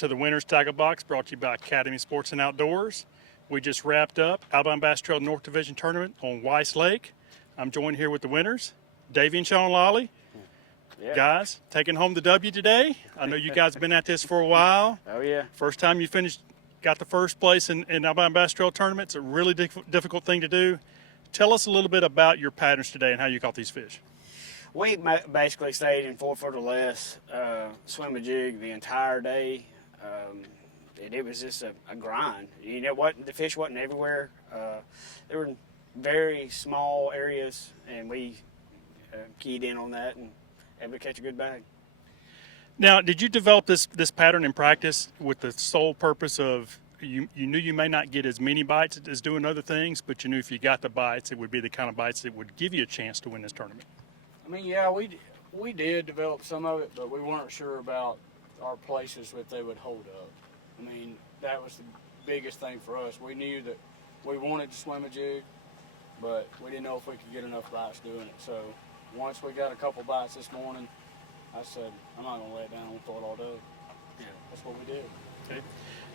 to the Winners Tackle Box, brought to you by Academy Sports and Outdoors. We just wrapped up Alabama Bass Trail North Division Tournament on Weiss Lake. I'm joined here with the winners, Davy and Shawn Lolley. Yeah. Guys, taking home the W today. I know you guys have been at this for a while. Oh, yeah. First time you got the first place in Alabama Bass Trail Tournament. It's a really difficult thing to do. Tell us a little bit about your patterns today and how you caught these fish. We basically stayed in 4 foot or less, swim a jig the entire day. It was just a grind. You know what? The fish wasn't everywhere. They were in very small areas, and we keyed in on that and able to catch a good bag. Now, did you develop this pattern in practice with the sole purpose of you knew you may not get as many bites as doing other things, but you knew if you got the bites, it would be the kind of bites that would give you a chance to win this tournament? I mean, yeah, we did develop some of it, but we weren't sure about our places that they would hold up. I mean, that was the biggest thing for us. We knew that we wanted to swim a jig, but we didn't know if we could get enough bites doing it. So once we got a couple bites this morning, I said, I'm not going to lay it down. I'm going to throw it all day. Yeah, that's what we did. Okay.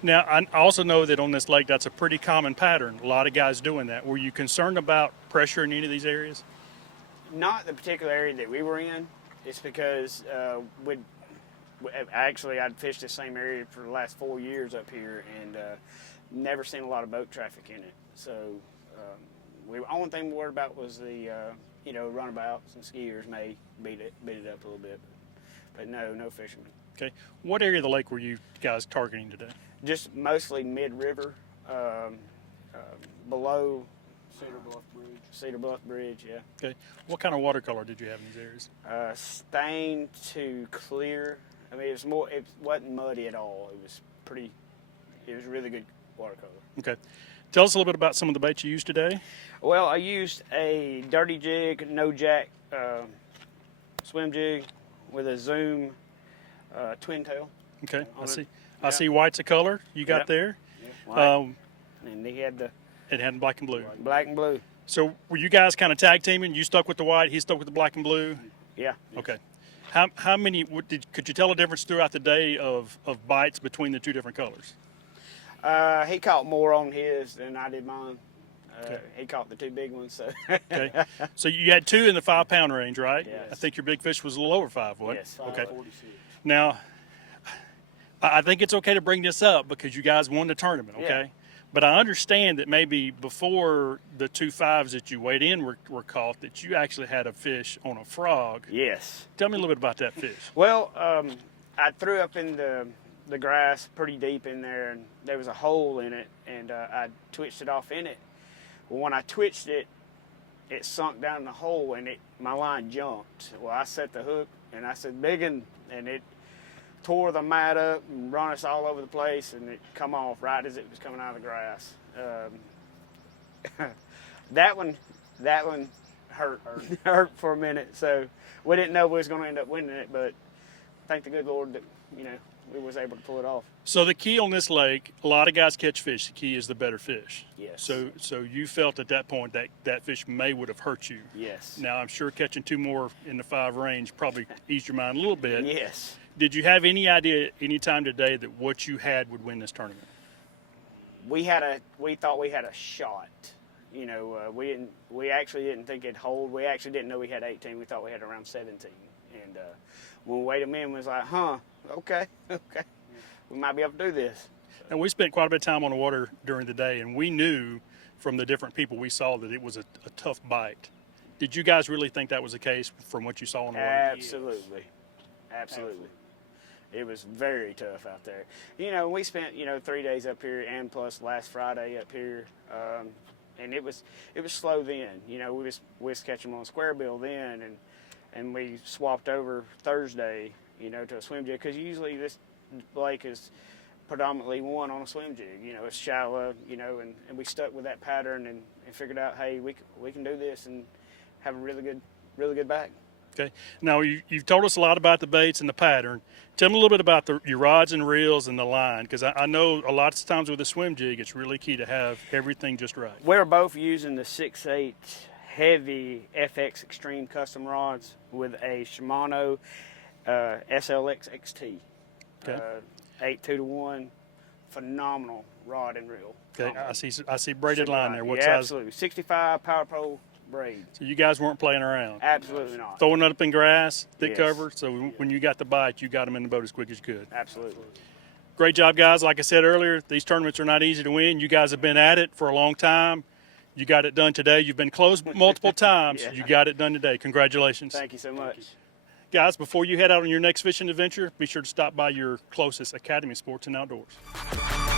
Now, I also know that on this lake, that's a pretty common pattern. A lot of guys doing that. Were you concerned about pressure in any of these areas? Not the particular area that we were in. It's because I'd fished the same area for the last 4 years up here and never seen a lot of boat traffic in it. So the only thing we worried about was the runabouts and skiers may beat it up a little bit, but no fishermen. Okay. What area of the lake were you guys targeting today? Just mostly mid-river, below Cedar Bluff Bridge, yeah. Okay. What kind of watercolor did you have in these areas? Stained to clear. I mean, it wasn't muddy at all. It was really good watercolor. Okay. Tell us a little bit about some of the baits you used today. Well, I used a dirty jig, no jack swim jig with a Zoom twin tail. Okay. I see white's a color you got there. Yeah, and he had it had black and blue. Black and blue. So were you guys kind of tag teaming? You stuck with the white, he stuck with the black and blue? Yeah. Okay. How many, could you tell a difference throughout the day of bites between the two different colors? He caught more on his than I did mine. Okay. He caught the two big ones. So. Okay. So you had 2 in the 5 pound range, right? Yes. I think your big fish was a little over 5, wasn't Yes. it? Okay. 46. Now, I think it's okay to bring this up because you guys won the tournament, okay? Yeah. But I understand that maybe before the 2 5s that you weighed in were caught, that you actually had a fish on a frog. Yes. Tell me a little bit about that fish. Well, I threw up in the grass pretty deep in there, and there was a hole in it, and I twitched it off in it. Well, when I twitched it, it sunk down in the hole, and my line jumped. Well, I set the hook, and I said, biggin', and it tore the mat up and run us all over the place, and it come off right as it was coming out of the grass. That one hurt for a minute, so we didn't know we was going to end up winning it, but thank the good Lord that we was able to pull it off. So the key on this lake, a lot of guys catch fish. The key is the better fish. Yes. So you felt at that point that fish would have hurt you. Yes. Now I'm sure catching 2 more in the 5 range probably eased your mind a little bit. Yes. Did you have any idea any time today that what you had would win this tournament? We thought we had a shot. We actually didn't think it'd hold. We actually didn't know we had 18. We thought we had around 17. And when we weighed them in, we was like, okay, we might be able to do this. And we spent quite a bit of time on the water during the day, and we knew from the different people we saw that it was a tough bite. Did you guys really think that was the case from what you saw on the water? Absolutely. It was very tough out there. We spent 3 days up here and plus last Friday up here, and it was slow then. We was catching them on square bill then, and we swapped over Thursday, to a swim jig because usually this lake is predominantly one on a swim jig. It's shallow, and we stuck with that pattern and figured out, hey, we can do this and have a really good bag. Okay. Now, you've told us a lot about the baits and the pattern. Tell me a little bit about your rods and reels and the line, because I know a lot of times with a swim jig, it's really key to have everything just right. We're both using the 6/8 heavy FX Extreme custom rods with a Shimano SLX XT. Okay. 8 2-1, phenomenal rod and reel. Okay, I see braided line there. What yeah, size? absolutely. 65 Power Pro braid. So you guys weren't playing around. Absolutely not. Throwing it up in grass, thick Yes. cover. So when you got the bite, you got them in the boat as quick as you could. Absolutely. Great job, guys. Like I said earlier, these tournaments are not easy to win. You guys have been at it for a long time. You got it done today. You've been close multiple times. Yeah. You got it done today. Congratulations. Thank you so much. Guys, before you head out on your next fishing adventure, be sure to stop by your closest Academy Sports and Outdoors.